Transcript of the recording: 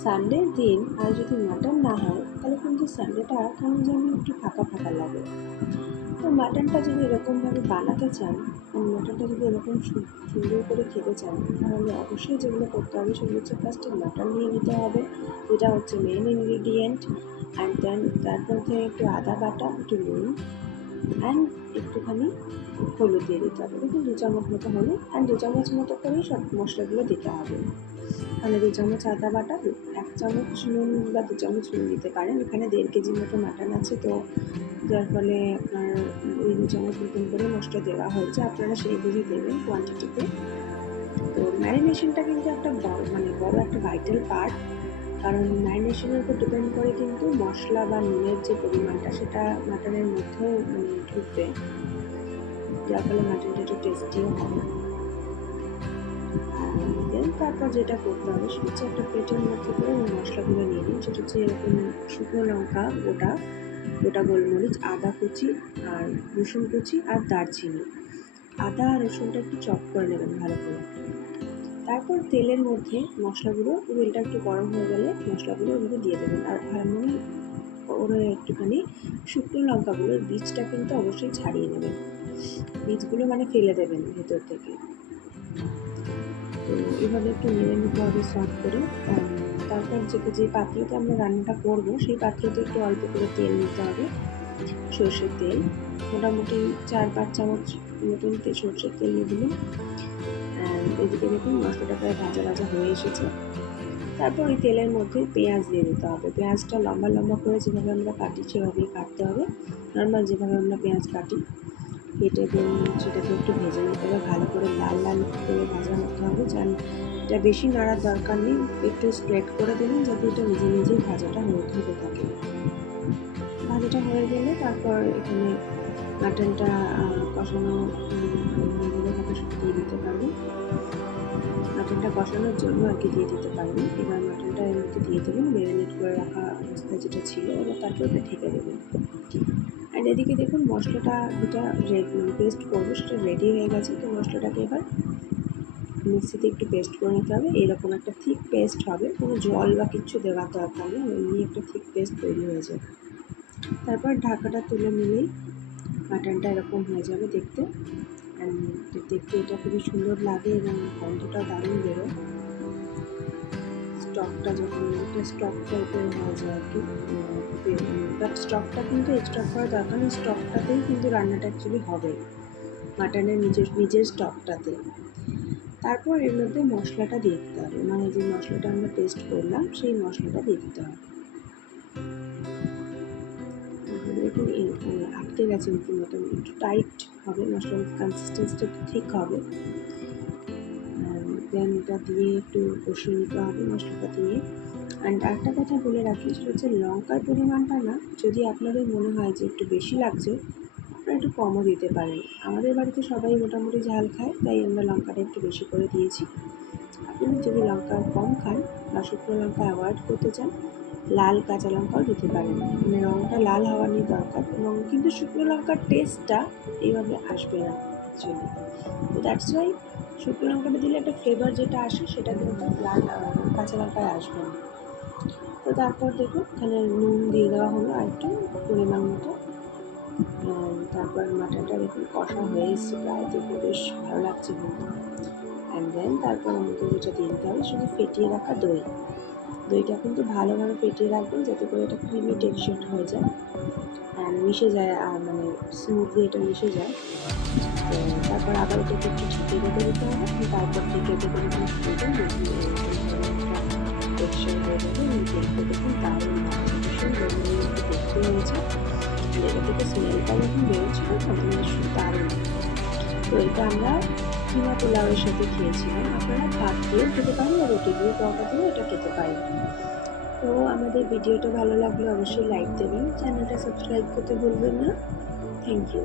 সানডের দিন আর যদি মাটন না হয় তাহলে কিন্তু সানডেটা কেমন যেন একটু ফাঁকা ফাঁকা লাগে। তো মাটনটা যদি এরকমভাবে বানাতে চান, মাটনটা যদি এরকম সুন্দর করে খেতে চান, তাহলে অবশ্যই যেগুলো করতে হবে সেগুলো হচ্ছে ফার্স্টে মাটন নিয়ে নিতে হবে, যেটা হচ্ছে মেন ইনগ্রিডিয়েন্ট। অ্যান্ড দেন তার মধ্যে একটু আদা বাটা, একটু নুন অ্যান্ড একটুখানি হলুদ দিয়ে দিতে হবে। দেখুন 2 চামচ মতো হলুদ অ্যান্ড 2 চামচ মতো করেই সব মশলাগুলো দিতে হবে। মানে 2 চামচ আদা বাটা, 1 চামচ নুন বা 2 চামচ নুন দিতে পারেন। এখানে 1.5 কেজি মতো মাটন আছে, তো যার ফলে আপনার ওই 2 চামচ মতন করে মশলা দেওয়া হয়েছে। আপনারা সেই বুঝে দেবেন কোয়ান্টিটিতে। তো ম্যারিনেশনটা কিন্তু একটা বড় একটা ভাইটাল পার্ট, কারণ ম্যারিনেশনের উপর ডিপেন্ড করে কিন্তু মশলা বা নুনের যে পরিমাণটা সেটা মাটনের মধ্যেও ঢুকবে, যার ফলে মাটনটা একটু টেস্টিও হবে। দেন তারপর যেটা করতে হবে সেটা হচ্ছে একটা প্লেটের মধ্যে করে ওই মশলাগুলো নিয়ে নিন। সেটা হচ্ছে এরকম শুকনো লঙ্কা গোটা গোলমরিচ, আদা কুচি আর রসুন কুচি আর দারচিনি। আদা আর রসুনটা একটু চপ করে নেবেন ভালো করে। তারপর তেলের মধ্যে মশলাগুলো, তেলটা একটু গরম হয়ে গেলে মশলাগুলো ওগুলো দিয়ে দেবেন। আর ওরা একটুখানি শুকনো লঙ্কাগুলোর বীজটা কিন্তু অবশ্যই ছাড়িয়ে নেবেন। বীজগুলো মানে ফেলে দেবেন ভেতর থেকে। তো এভাবে একটু নেড়ে নিতে হবে সফট করে। তারপর যে পাত্রতে আমরা রান্নাটা করব সেই পাত্রতে একটু অল্প করে তেল নিতে হবে, সর্ষের তেল। মোটামুটি 4-5 চামচ মতন সর্ষের তেল নিয়ে দিলাম। এদিকে দেখুন মশলাটা প্রায় ভাজা ভাজা হয়ে এসেছে। তারপর ওই তেলের মধ্যে পেঁয়াজ দিয়ে দিতে হবে। পেঁয়াজটা লম্বা লম্বা করে যেভাবে আমরা কাটি সেভাবেই কাটতে হবে, নর্মাল যেভাবে আমরা পেঁয়াজ কাটি। কেটে দেন সেটাকে একটু ভেজে নিতে হবে, ভালো করে লাল লাল করে ভাজা হতে হবে। এটা বেশি নাড়ার দরকার নেই, একটু স্প্রেড করে দেবেন যাতে এটা নিজে নিজেই ভাজাটা হতে থাকে। ভাজাটা হয়ে গেলে তারপর এখানে মাটনটা কষানো দিয়ে দিতে পারবেন। মাটনটা কষানোর জন্য আর কি দিয়ে দিতে পারবেন। এবার মাটনটা এর মধ্যে দিয়ে দেবেন, ম্যারিনেট করে রাখা অবস্থায় যেটা ছিল, এবার তারপর ওটা ঢেকে দেবেন। আর এদিকে দেখুন মশলাটা যেটা পেস্ট করবো সেটা রেডি হয়ে গেছে। তো মশলাটাকে এবার মিক্সিতে একটু পেস্ট করে নিতে হবে। এরকম একটা থিক পেস্ট হবে, কোনো জল বা কিচ্ছু দেওয়ার দরকার নেই, এমনি একটা থিক পেস্ট তৈরি হয়ে যাবে। তারপর ঢাকাটা তুলে নিলেই মাটনটা এরকম হয়ে যাবে দেখতে। দেখতে এটা খুবই সুন্দর লাগে এবং গন্ধটা দারুণ বেরোয়। স্টকটা যখন একটা স্টক টাইপের হয়ে যায় আর কি, বাট স্টকটা কিন্তু এক্সট্রা করা দরকার নেই। স্টকটাতেই কিন্তু রান্নাটা অ্যাকচুয়ালি হবে, মাটনের নিজের স্টকটাতে। তারপর এর মধ্যে মশলাটা দিয়ে দিতে হবে, মানে যে মশলাটা আমরা পেস্ট করলাম সেই মশলাটা দিয়ে দিতে হবে। দেখুন আটকে গেছে রীতিমতো, একটু টাইট হবে, মশলার কনসিস্টেন্সিটা একটু ঠিক হবে। দেন এটা দিয়ে একটু কষিয়ে নিতে হবে মশলাটা দিয়ে। অ্যান্ড আরেকটা কথা বলে রাখি, সেটা হচ্ছে লঙ্কার পরিমাণটা না, যদি আপনাদের মনে হয় যে একটু বেশি লাগছে আপনারা একটু কমও দিতে পারেন। আমাদের বাড়িতে সবাই মোটামুটি ঝাল খায়, তাই আমরা লঙ্কাটা একটু বেশি করে দিয়েছি। আপনারা যদি লঙ্কা কম খান বা শুকনো লঙ্কা অ্যাভয়েড করতে চান, লাল কাঁচা লঙ্কাও দিতে পারেন, মানে রঙটা লাল হওয়ার নেই দরকার। এবং কিন্তু শুকনো লঙ্কার টেস্টটা এইভাবে আসবে না অ্যাকচুয়ালি। তো দ্যাটস ওয়াই শুকনো লঙ্কাটা দিলে একটা ফ্লেভার যেটা আসে সেটা কিন্তু কাঁচা লঙ্কায় আসবে না। তো তারপর দেখুন এখানে নুন দিয়ে দেওয়া হলো আর একটু পরিমাণ মতো। তারপর মাটনটা দেখুন কষা হয়ে এসছে প্রায়, দেখে বেশ ভালো লাগছে কিন্তু। অ্যান্ড দেন তারপর আমাদের যেটা দিয়ে দিতে হবে শুধু ফেটিয়ে রাখা দইটা কিন্তু ভালোভাবে ফেটিয়ে রাখবেন যাতে করে এটা ক্রিমি টেক্সচার হয়ে যায় অ্যান্ড মিশে যায়, আর মানে স্মুথলি এটা মিশে যায়। তো তারপর আবার এটাকে একটু ঢেকে রেখে দিতে হবে। তারপর ঢেকে যখন ফুটবে টেক্সচার হয়ে যাবে এবং দেখতে দেখুন দারুণ লাগছে, ভীষণ লোভনীয় দেখতে হয়েছে। এটা থেকে স্মেলটা যখন বেরোচ্ছিল তখন দারুণ। তো এটা আমরা কিমা পোলাওয়ের সাথে খেয়েছিলাম। আপনারা ভাত দিয়েও খেতে পারেন বা রুটি দিয়ে তরকা দিয়েও এটা খেতে পারেন। তো আমাদের ভিডিওটা ভালো লাগলে অবশ্যই লাইক দেবেন, চ্যানেলটা সাবস্ক্রাইব করতে ভুলবেন না। Thank you.